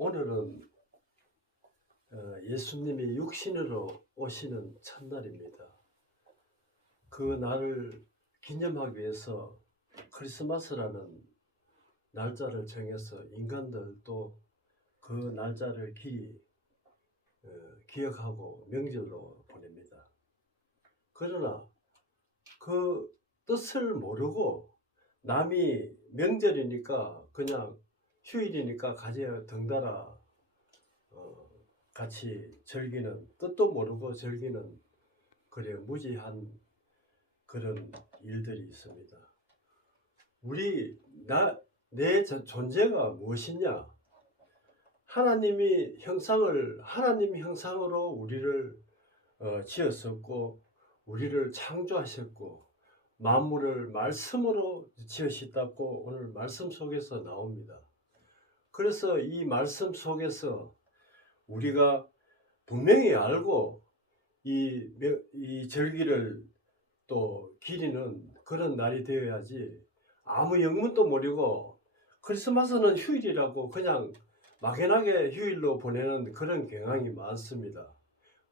오늘은 예수님이 육신으로 오시는 첫날입니다. 그 날을 기념하기 위해서 크리스마스라는 날짜를 정해서 인간들도 그 날짜를 기억하고 명절로 보냅니다. 그러나 그 뜻을 모르고 남이 명절이니까 그냥 휴일이니까 가져 덩달아 같이 즐기는, 뜻도 모르고 즐기는 그래 무지한 그런 일들이 있습니다. 내 존재가 무엇이냐? 하나님 형상으로 우리를 지었었고 우리를 창조하셨고 만물을 말씀으로 지으셨다고 오늘 말씀 속에서 나옵니다. 그래서 이 말씀 속에서 우리가 분명히 알고 이 절기를 또 기리는 그런 날이 되어야지, 아무 영문도 모르고 크리스마스는 휴일이라고 그냥 막연하게 휴일로 보내는 그런 경향이 많습니다.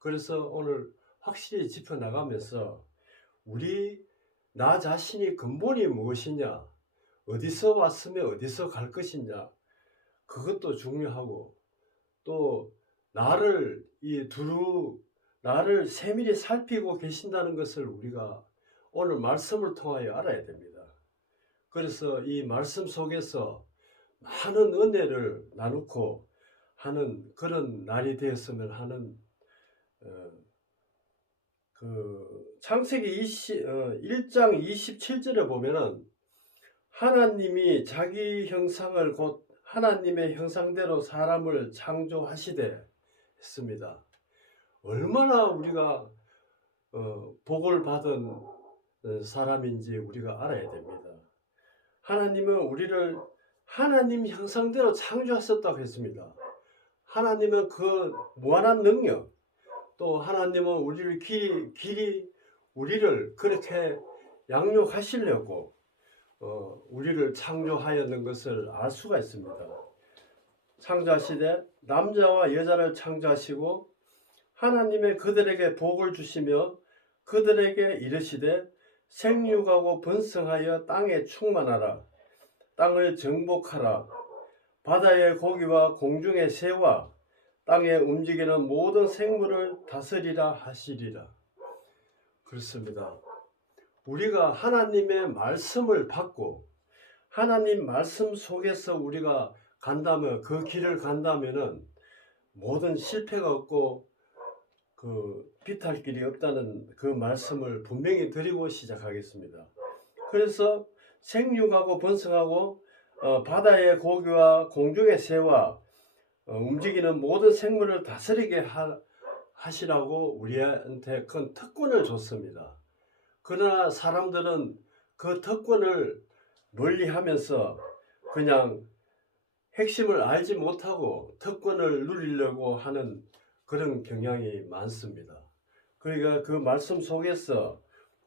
그래서 오늘 확실히 짚어나가면서 나 자신이 근본이 무엇이냐, 어디서 왔으며 어디서 갈 것이냐, 그것도 중요하고, 또 나를 세밀히 살피고 계신다는 것을 우리가 오늘 말씀을 통하여 알아야 됩니다. 그래서 이 말씀 속에서 많은 은혜를 나누고 하는 그런 날이 되었으면 하는 창세기 1장 27절에 보면은 하나님이 자기 형상을 곧 하나님의 형상대로 사람을 창조하시되 했습니다. 얼마나 우리가 복을 받은 사람인지 우리가 알아야 됩니다. 하나님은 우리를 하나님 형상대로 창조하셨다고 했습니다. 하나님은 그 무한한 능력, 또 하나님은 우리를 우리를 그렇게 양육하시려고 우리를 창조하였는 것을 알 수가 있습니다. 창조하시되 남자와 여자를 창조하시고 하나님의 그들에게 복을 주시며 그들에게 이르시되 생육하고 번성하여 땅에 충만하라. 땅을 정복하라. 바다의 고기와 공중의 새와 땅에 움직이는 모든 생물을 다스리라 하시리라. 그렇습니다. 우리가 하나님의 말씀을 받고 하나님 말씀 속에서 우리가 간다면, 그 길을 간다면은 모든 실패가 없고 비탈 길이 없다는 그 말씀을 분명히 드리고 시작하겠습니다. 그래서 생육하고 번성하고 바다의 고기와 공중의 새와 움직이는 모든 생물을 다스리게 하시라고 우리한테 큰 특권을 줬습니다. 그러나 사람들은 그 특권을 멀리하면서 그냥 핵심을 알지 못하고 특권을 누리려고 하는 그런 경향이 많습니다. 그러니까 그 말씀 속에서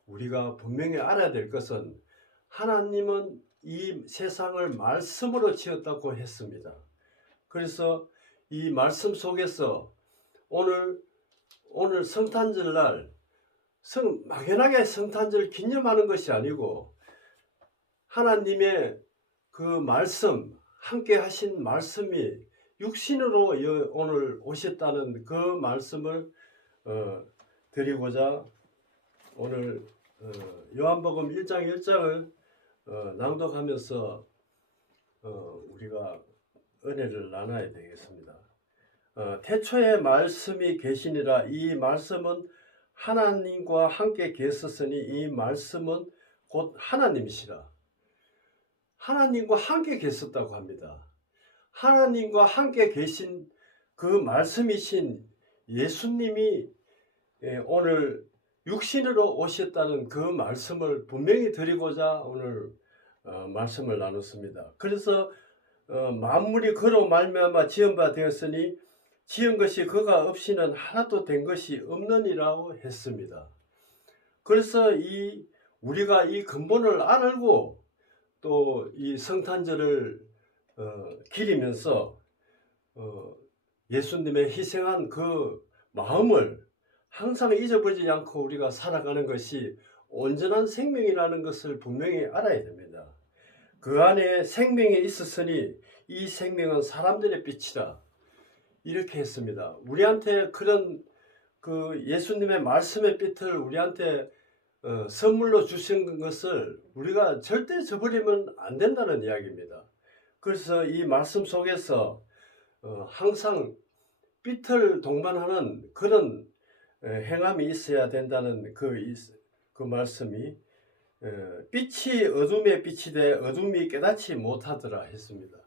우리가 분명히 알아야 될 것은 하나님은 이 세상을 말씀으로 지었다고 했습니다. 그래서 이 말씀 속에서 오늘 성탄절 날 막연하게 성탄절 기념하는 것이 아니고 하나님의 그 말씀, 함께 하신 말씀이 육신으로 오늘 오셨다는 그 말씀을 드리고자 오늘 요한복음 1장 1장을 낭독하면서 우리가 은혜를 나눠야 되겠습니다. 태초에 말씀이 계시니라. 이 말씀은 하나님과 함께 계셨으니 이 말씀은 곧 하나님이시라. 하나님과 함께 계셨다고 합니다. 하나님과 함께 계신 그 말씀이신 예수님이 오늘 육신으로 오셨다는 그 말씀을 분명히 드리고자 오늘 말씀을 나눴습니다. 그래서 만물이 그로 말미암아 지은 바 되었으니 지은 것이 그가 없이는 하나도 된 것이 없느니라고 했습니다. 그래서 우리가 이 근본을 알고 또 이 성탄절을 기리면서 예수님의 희생한 그 마음을 항상 잊어버리지 않고 우리가 살아가는 것이 온전한 생명이라는 것을 분명히 알아야 됩니다. 그 안에 생명이 있었으니 이 생명은 사람들의 빛이다. 이렇게 했습니다. 우리한테 그런 그 예수님의 말씀의 빛을 우리한테 선물로 주신 것을 우리가 절대 저버리면 안 된다는 이야기입니다. 그래서 이 말씀 속에서 항상 빛을 동반하는 그런 행함이 있어야 된다는 그 말씀이 빛이 어둠의 빛이 돼 어둠이 깨닫지 못하더라 했습니다.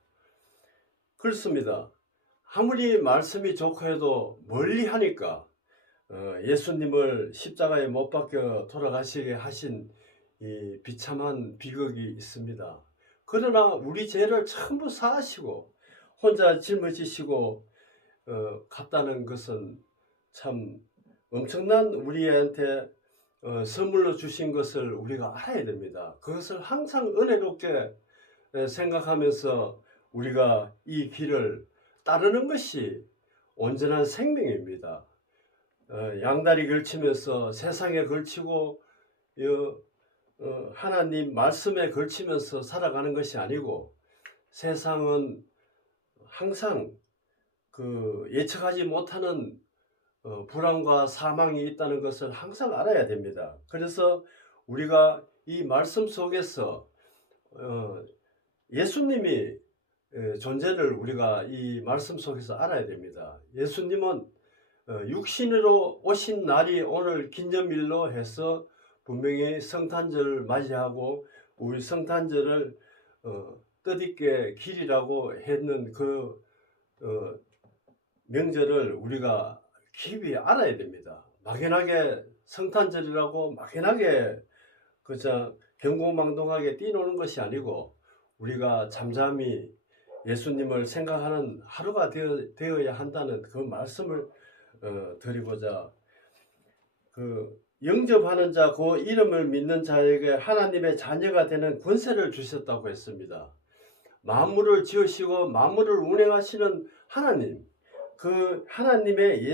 그렇습니다. 아무리 말씀이 좋고 해도 멀리 하니까 예수님을 십자가에 못 박혀 돌아가시게 하신 이 비참한 비극이 있습니다. 그러나 우리 죄를 전부 사하시고 혼자 짊어지시고 갔다는 것은 참 엄청난 우리한테 선물로 주신 것을 우리가 알아야 됩니다. 그것을 항상 은혜롭게 생각하면서 우리가 이 길을 따르는 것이 온전한 생명입니다. 양다리 걸치면서 세상에 걸치고 하나님 말씀에 걸치면서 살아가는 것이 아니고 세상은 항상 그 예측하지 못하는 불안과 사망이 있다는 것을 항상 알아야 됩니다. 그래서 우리가 이 말씀 속에서 예수님이 존재를 우리가 이 말씀 속에서 알아야 됩니다. 예수님은 육신으로 오신 날이 오늘 기념일로 해서 분명히 성탄절을 맞이하고 우리 성탄절을 뜻있게 길이라고 했는 그 명절을 우리가 깊이 알아야 됩니다. 막연하게 성탄절이라고 막연하게 그저 경고망동하게 뛰노는 것이 아니고 우리가 잠잠히 예수님을 생각하는 하루가 되어야 한다는 그 말씀을 드리고자 그 영접하는 자, 그 이름을 믿는 자에게 하나님의 자녀가 되는 권세를 주셨다고 했습니다. 만물을 지으시고 만물을 운행하시는 하나님, 그 하나님의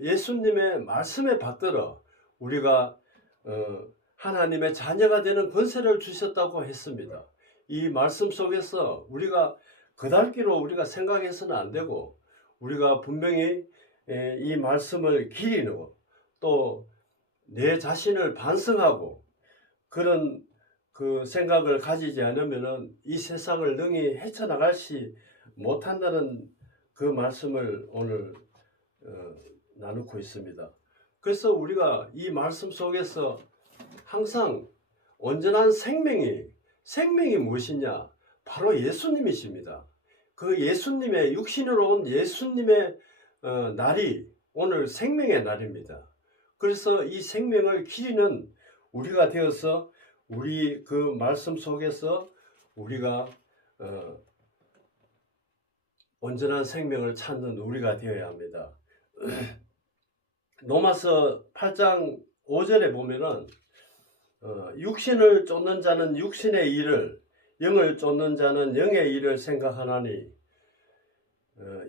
예수님의 말씀에 받들어 우리가 하나님의 자녀가 되는 권세를 주셨다고 했습니다. 이 말씀 속에서 우리가 그달기로 우리가 생각해서는 안 되고 우리가 분명히 이 말씀을 기리고 또 내 자신을 반성하고 그런 그 생각을 가지지 않으면은 이 세상을 능히 헤쳐나갈지 못한다는 그 말씀을 오늘 나누고 있습니다. 그래서 우리가 이 말씀 속에서 항상 온전한 생명이 무엇이냐? 바로 예수님이십니다. 그 예수님의 육신으로 온 예수님의 날이 오늘 생명의 날입니다. 그래서 이 생명을 기리는 우리가 되어서 우리 그 말씀 속에서 우리가 온전한 생명을 찾는 우리가 되어야 합니다. 로마서 8장 5절에 보면은 육신을 쫓는 자는 육신의 일을 영을 쫓는 자는 영의 일을 생각하나니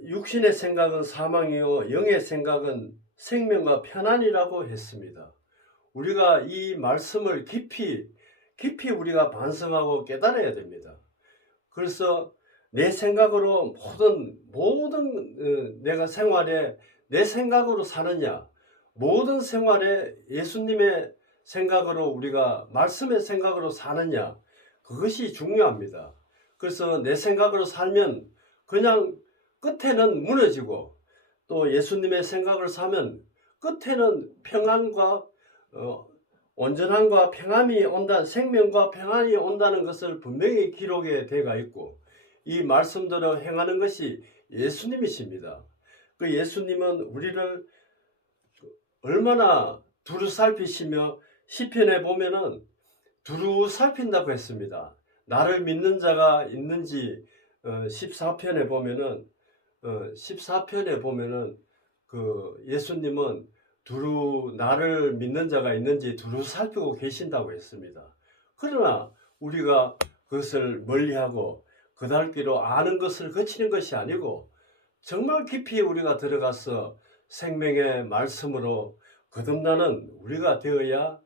육신의 생각은 사망이요 영의 생각은 생명과 편안이라고 했습니다. 우리가 이 말씀을 깊이 우리가 반성하고 깨달아야 됩니다. 그래서 내 생각으로 모든 내가 생활에 내 생각으로 사느냐, 모든 생활에 예수님의 생각으로 우리가 말씀의 생각으로 사느냐, 그것이 중요합니다. 그래서 내 생각으로 살면 그냥 끝에는 무너지고 또 예수님의 생각을 사면 끝에는 평안과 온전함과 평안이 온다, 생명과 평안이 온다는 것을 분명히 기록에 되어 있고 이 말씀대로 행하는 것이 예수님이십니다. 그 예수님은 우리를 얼마나 두루 살피시며 시편에 보면은 두루 살핀다고 했습니다. 나를 믿는 자가 있는지 14편에 보면은 그 예수님은 두루 나를 믿는 자가 있는지 두루 살피고 계신다고 했습니다. 그러나 우리가 그것을 멀리하고 그달기로 아는 것을 그치는 것이 아니고 정말 깊이 우리가 들어가서 생명의 말씀으로 거듭나는 우리가 되어야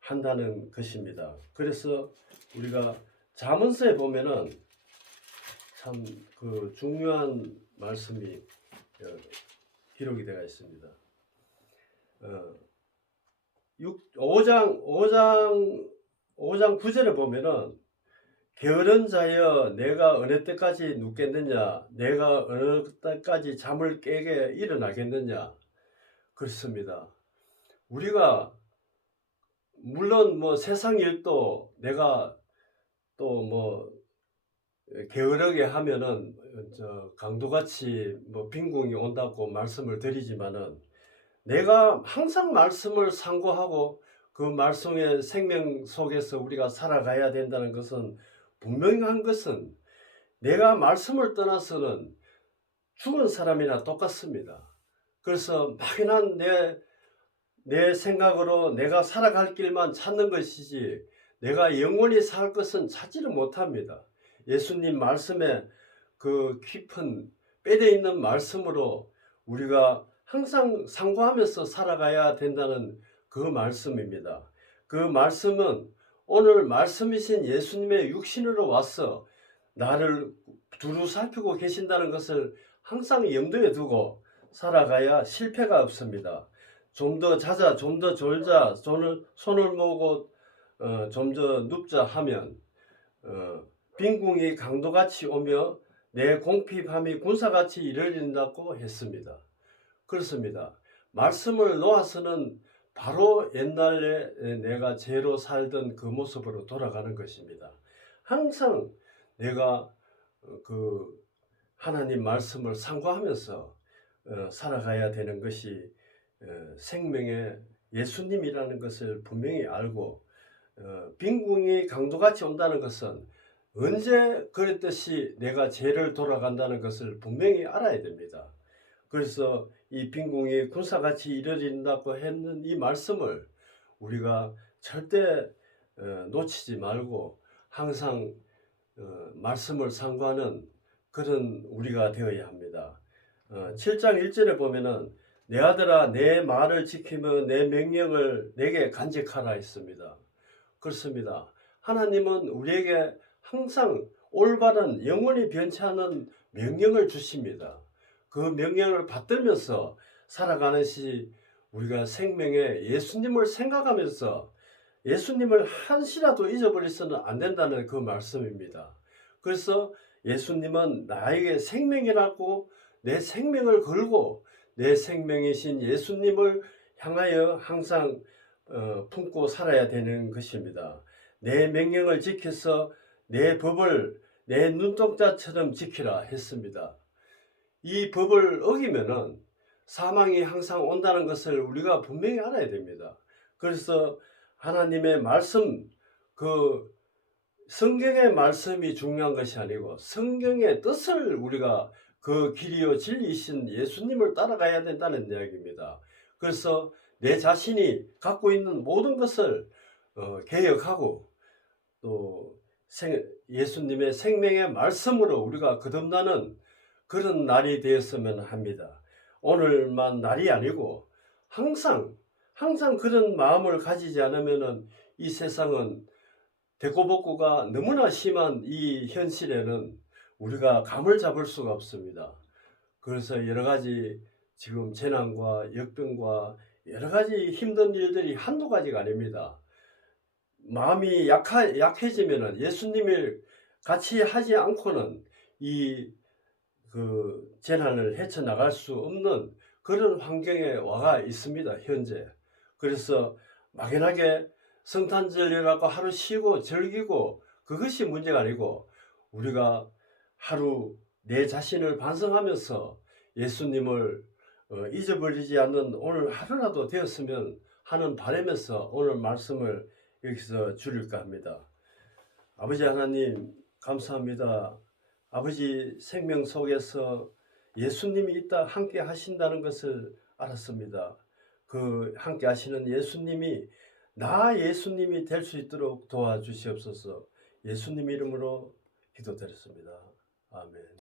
한다는 것입니다. 그래서 우리가 잠언서에 보면은 참 그 중요한 말씀이 기록이 되어 있습니다. 5장 9절에 보면은 게으른 자여 내가 어느 때까지 눕겠느냐 내가 어느 때까지 잠을 깨게 일어나겠느냐 그렇습니다. 우리가 물론 뭐 세상 일도 내가 또 뭐 게으르게 하면은 강도같이 뭐 빈궁이 온다고 말씀을 드리지만은 내가 항상 말씀을 상고하고 그 말씀의 생명 속에서 우리가 살아가야 된다는 것은 분명한 것은 내가 말씀을 떠나서는 죽은 사람이나 똑같습니다. 그래서 막연한 내 생각으로 내가 살아갈 길만 찾는 것이지 내가 영원히 살 것은 찾지를 못합니다. 예수님 말씀에 그 깊은 빼대 있는 말씀으로 우리가 항상 상고하면서 살아가야 된다는 그 말씀입니다. 그 말씀은 오늘 말씀이신 예수님의 육신으로 와서 나를 두루 살피고 계신다는 것을 항상 염두에 두고 살아가야 실패가 없습니다. 좀 더 자자, 좀 더 졸자, 손을 모으고 좀 더 눕자 하면 빈궁이 강도같이 오며 내 공핍함이 군사같이 이르린다고 했습니다. 그렇습니다. 말씀을 놓아서는 바로 옛날에 내가 죄로 살던 그 모습으로 돌아가는 것입니다. 항상 내가 그 하나님 말씀을 상고하면서 살아가야 되는 것이 생명의 예수님이라는 것을 분명히 알고 빈궁이 강도같이 온다는 것은 언제 그랬듯이 내가 죄를 돌아간다는 것을 분명히 알아야 됩니다. 그래서 이 빈궁이 군사같이 이르린다고 했는 이 말씀을 우리가 절대 놓치지 말고 항상 말씀을 상고하는 그런 우리가 되어야 합니다. 7장 1절에 보면은 내 아들아 내 말을 지키며 내 명령을 내게 간직하라 했습니다. 그렇습니다. 하나님은 우리에게 항상 올바른 영원히 변치 않는 명령을 주십니다. 그 명령을 받들면서 살아가는 시 우리가 생명의 예수님을 생각하면서 예수님을 한시라도 잊어버려서는 안 된다는 그 말씀입니다. 그래서 예수님은 나에게 생명이라고 내 생명을 걸고 내 생명이신 예수님을 향하여 항상 품고 살아야 되는 것입니다. 내 명령을 지켜서 내 법을 내 눈동자처럼 지키라 했습니다. 이 법을 어기면은 사망이 항상 온다는 것을 우리가 분명히 알아야 됩니다. 그래서 하나님의 말씀, 그 성경의 말씀이 중요한 것이 아니고 성경의 뜻을 우리가 그 길이요 진리이신 예수님을 따라가야 된다는 이야기입니다. 그래서 내 자신이 갖고 있는 모든 것을 개혁하고 또 예수님의 생명의 말씀으로 우리가 거듭나는 그런 날이 되었으면 합니다. 오늘만 날이 아니고 항상 그런 마음을 가지지 않으면 이 세상은 대꼬복구가 너무나 심한 이 현실에는 우리가 감을 잡을 수가 없습니다. 그래서 여러 가지 지금 재난과 역병과 여러 가지 힘든 일들이 한두 가지가 아닙니다. 마음이 약해지면 예수님을 같이 하지 않고는 이 재난을 헤쳐나갈 수 없는 그런 환경에 와가 있습니다. 현재. 그래서 막연하게 성탄절이라고 하루 쉬고 즐기고 그것이 문제가 아니고 우리가 하루 내 자신을 반성하면서 예수님을 잊어버리지 않는 오늘 하루라도 되었으면 하는 바람에서 오늘 말씀을 여기서 줄일까 합니다. 아버지 하나님 감사합니다. 아버지 생명 속에서 예수님이 있다 함께 하신다는 것을 알았습니다. 그 함께 하시는 예수님이 나 예수님이 될 수 있도록 도와주시옵소서. 예수님 이름으로 기도드렸습니다. 아멘.